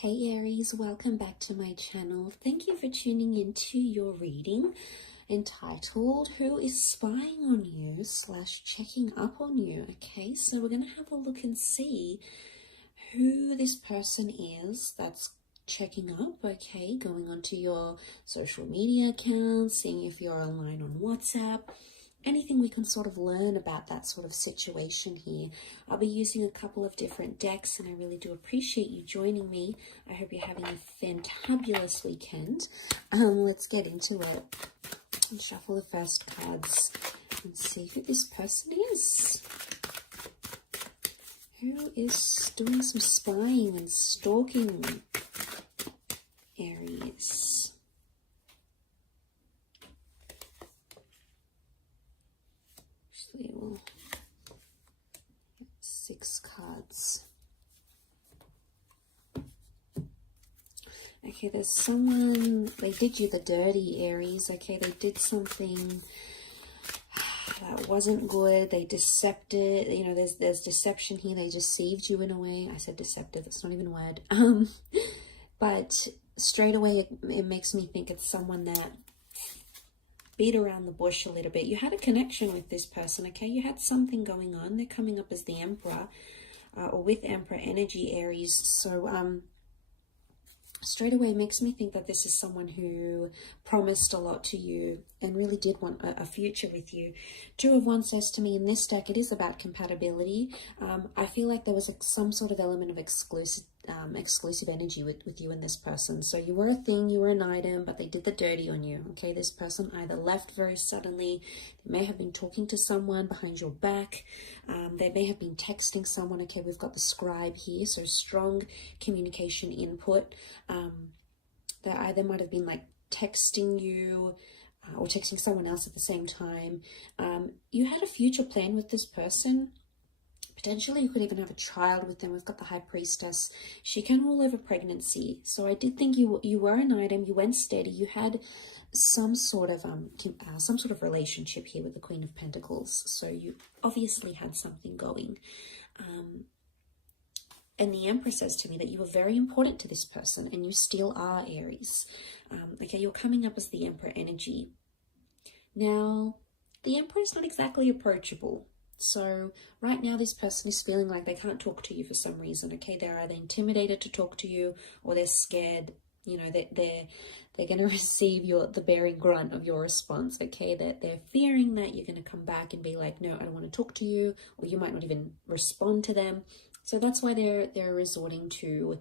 Hey Aries, welcome back to my channel. Thank you for tuning into your reading entitled Who is Spying on You / Checking Up on You. Okay, so we're going to have a look and see who this person is that's checking up, okay, going onto your social media accounts, seeing if you're online on WhatsApp, anything we can sort of learn about that sort of situation here. I'll be using a couple of different decks and I really do appreciate you joining me. I hope you're having a fantabulous weekend. Let's get into it and shuffle the first cards and see who this person is. Who is doing some spying and stalking? Aries. Actually, we'll get 6 cards. Okay, there's someone, they did you the dirty, Aries. Okay, they did something that wasn't good. They decepted, you know, there's deception here. They deceived you in a way. I said deceptive, it's not even a word. But straight away it makes me think it's someone that beat around the bush a little bit. You had a connection with this person, okay? You had something going on. They're coming up as the Emperor, or with Emperor energy, Aries. So straight away it makes me think that this is someone who promised a lot to you and really did want a future with you. 2 of Wands says to me in this deck, it is about compatibility. I feel like there was some sort of element of exclusive energy with you and this person. So you were a thing, you were an item, but they did the dirty on you. Okay, this person either left very suddenly, they may have been talking to someone behind your back, they may have been texting someone. Okay, we've got the scribe here, so strong communication input. They either might have been like texting you or texting someone else at the same time. You had a future plan with this person. Potentially you could even have a child with them. We've got the High Priestess. She can rule over pregnancy. So I did think you were an item. You went steady. You had some sort of relationship here with the Queen of Pentacles. So you obviously had something going. And the Empress says to me that you were very important to this person, and you still are, Aries. Okay, you're coming up as the Emperor energy. Now, the Emperor is not exactly approachable. So right now this person is feeling like they can't talk to you for some reason. Okay, they're either intimidated to talk to you, or they're scared. You know, they're going to receive the bearing grunt of your response. Okay, they're fearing that you're going to come back and be like, no, I don't want to talk to you, or you might not even respond to them. So that's why they're resorting to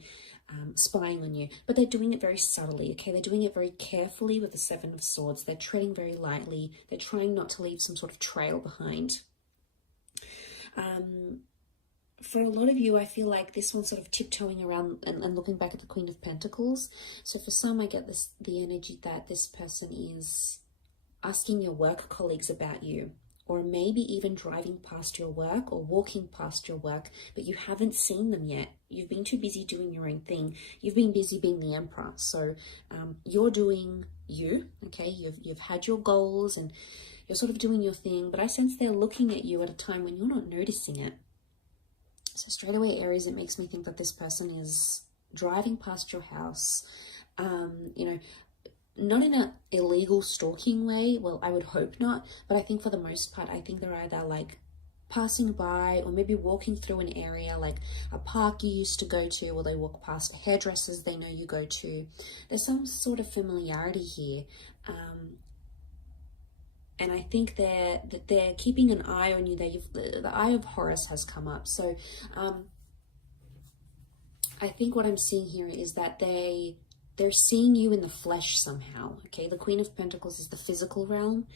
spying on you, but they're doing it very subtly. Okay, they're doing it very carefully with the 7 of Swords. They're treading very lightly. They're trying not to leave some sort of trail behind. For a lot of you, I feel like this one's sort of tiptoeing around and looking back at the Queen of Pentacles. So for some, I get the energy that this person is asking your work colleagues about you, or maybe even driving past your work or walking past your work, but you haven't seen them yet. You've been too busy doing your own thing. You've been busy being the Emperor. So you're doing you, okay? You've had your goals and you're sort of doing your thing, but I sense they're looking at you at a time when you're not noticing it. So straight away, Aries, it makes me think that this person is driving past your house, you know, not in an illegal stalking way. Well, I would hope not, but I think for the most part, I think they're either like passing by or maybe walking through an area like a park you used to go to, or they walk past hairdressers they know you go to. There's some sort of familiarity here. And I think they're keeping an eye on you. The Eye of Horus has come up. So I think what I'm seeing here is that they're seeing you in the flesh somehow. Okay, the Queen of Pentacles is the physical realm.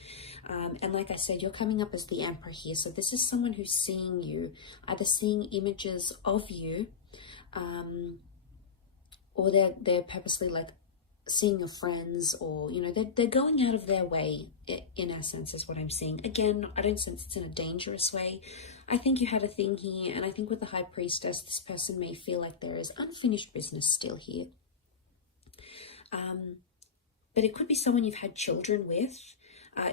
And like I said, you're coming up as the Emperor here. So this is someone who's seeing you, either seeing images of you, or they're purposely like seeing your friends, or you know, they're going out of their way, in essence, is what I'm seeing. Again, I don't sense it's in a dangerous way. I think you had a thing here, and I think with the High Priestess, this person may feel like there is unfinished business still here. But it could be someone you've had children with.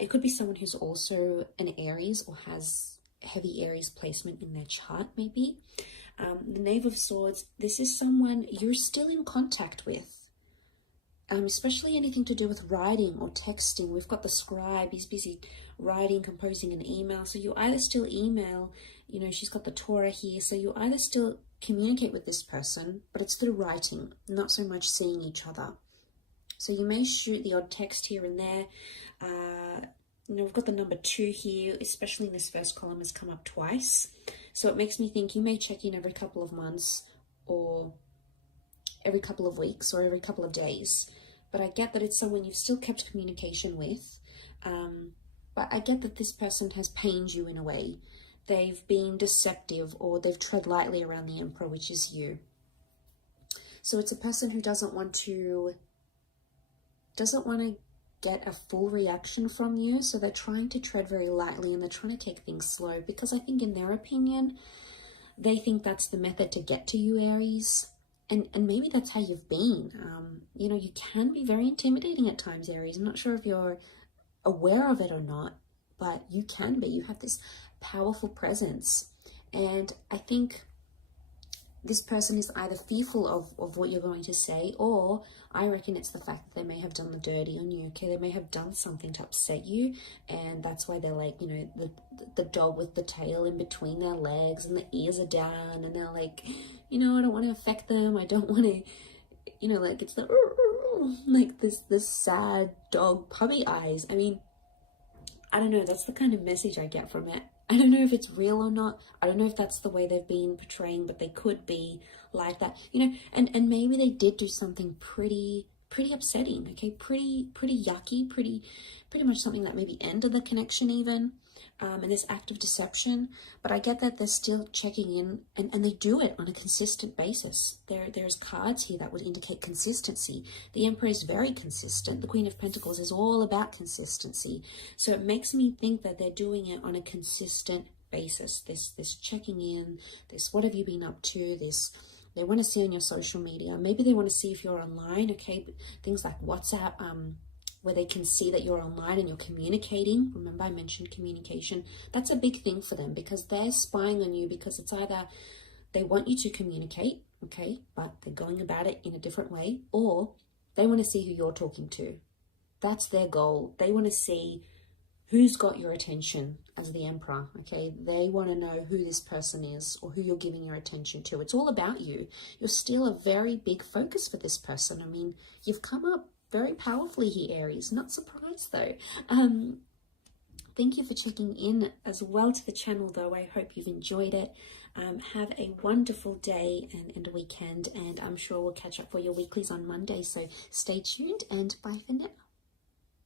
It could be someone who's also an Aries or has heavy Aries placement in their chart, maybe. The Knave of Swords, this is someone you're still in contact with. Especially anything to do with writing or texting. We've got the scribe, he's busy writing, composing an email. So you either still email, you know, she's got the Torah here. So you either still communicate with this person, but it's through writing, not so much seeing each other. So you may shoot the odd text here and there. You know, we've got the number 2 here, especially in this first column, has come up twice. So it makes me think you may check in every couple of months or every couple of weeks or every couple of days. But I get that it's someone you've still kept communication with. But I get that this person has pained you in a way. They've been deceptive, or they've tread lightly around the Emperor, which is you. So it's a person who doesn't want to get a full reaction from you. So they're trying to tread very lightly, and they're trying to take things slow, because I think in their opinion, they think that's the method to get to you, Aries. And maybe that's how you've been. You know, you can be very intimidating at times, Aries. I'm not sure if you're aware of it or not, but you can be. You have this powerful presence. And I think this person is either fearful of what you're going to say, or I reckon it's the fact that they may have done the dirty on you, okay? They may have done something to upset you, and that's why they're like, you know, the dog with the tail in between their legs, and the ears are down, and they're like, you know, I don't want to affect them, I don't want to, you know, like, it's the, like this sad dog puppy eyes. I mean, I don't know, that's the kind of message I get from it. I don't know if it's real or not. I don't know if that's the way they've been portraying, but they could be like that, you know. And maybe they did do something pretty upsetting, okay, pretty yucky, pretty much something that maybe ended the connection even, in this act of deception. But I get that they're still checking in, and they do it on a consistent basis. There's cards here that would indicate consistency. The Emperor is very consistent. The Queen of Pentacles is all about consistency. So it makes me think that they're doing it on a consistent basis. This checking in, this what have you been up to, this they want to see on your social media. Maybe they want to see if you're online, okay? Things like WhatsApp, where they can see that you're online and you're communicating. Remember, I mentioned communication. That's a big thing for them, because they're spying on you, because it's either they want you to communicate, okay, but they're going about it in a different way, or they want to see who you're talking to. That's their goal. They want to see who's got your attention as the Emperor, okay? They want to know who this person is, or who you're giving your attention to. It's all about you. You're still a very big focus for this person. I mean, you've come up very powerfully here, Aries. Not surprised though. Thank you for checking in as well to the channel though. I hope you've enjoyed it. Have a wonderful day and weekend, and I'm sure we'll catch up for your weeklies on Monday. So stay tuned, and bye for now.